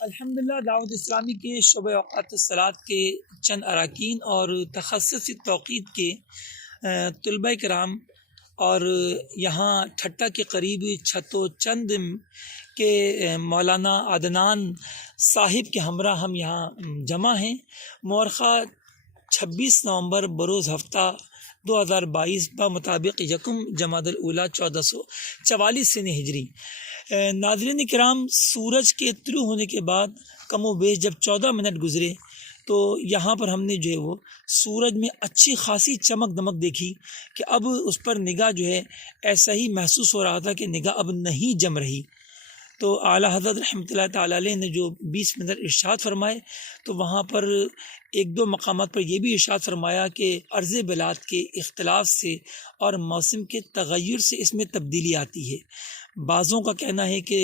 الحمدللہ دعوت اسلامی کے شعبہ اوقات الصلاۃ کے چند اراکین اور تخصصی توقیت کے طلبہ کرام اور یہاں ٹھٹہ کے قریب چھت و چند کے مولانا عدنان صاحب کے ہمراہ ہم یہاں جمع ہیں مورخہ 26 نومبر بروز ہفتہ 2022 بمطابق یکم جمادی الاولیٰ 1444 سن ہجری۔ ناظرین کرام، سورج کے طلوع ہونے کے بعد کم و بیش جب 14 منٹ گزرے تو یہاں پر ہم نے جو ہے وہ سورج میں اچھی خاصی چمک دمک دیکھی کہ اب اس پر نگاہ جو ہے ایسا ہی محسوس ہو رہا تھا کہ نگاہ اب نہیں جم رہی۔ تو اعلیٰ حضرت رحمۃ اللہ تعالیٰ علیہ نے جو 20 منٹ ارشاد فرمائے تو وہاں پر ایک دو مقامات پر یہ بھی ارشاد فرمایا کہ عرض بلاد کے اختلاف سے اور موسم کے تغیر سے اس میں تبدیلی آتی ہے۔ بعضوں کا کہنا ہے کہ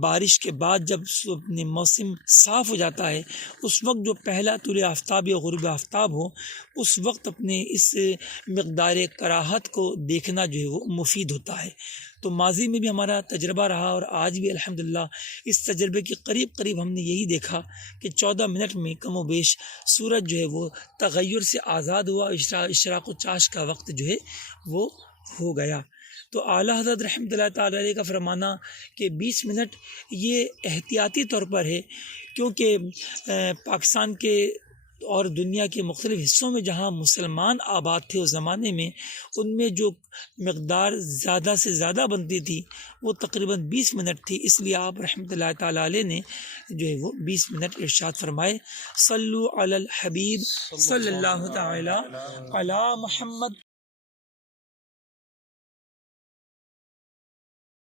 بارش کے بعد جب موسم صاف ہو جاتا ہے اس وقت جو پہلا طلوع آفتاب یا غروب آفتاب ہو اس وقت اپنے اس مقدار کراہت کو دیکھنا جو ہے وہ مفید ہوتا ہے۔ تو ماضی میں بھی ہمارا تجربہ رہا اور آج بھی الحمدللہ اس تجربے کے قریب ہم نے یہی دیکھا کہ 14 منٹ میں کم و بیش سورج جو ہے وہ تغیر سے آزاد ہوا، اشراق و چاش کا وقت جو ہے وہ ہو گیا۔ تو اعلیٰ حضرت رحمۃ اللہ تعالیٰ علیہ کا فرمانا کہ 20 منٹ یہ احتیاطی طور پر ہے، کیونکہ پاکستان کے اور دنیا کے مختلف حصوں میں جہاں مسلمان آباد تھے اس زمانے میں، ان میں جو مقدار زیادہ سے زیادہ بنتی تھی وہ تقریباً 20 منٹ تھی۔ اس لیے آپ رحمۃ اللہ تعالیٰ علیہ نے جو ہے وہ 20 منٹ ارشاد فرمائے، صلو علی الحبیب صلی اللہ تعالی علی محمد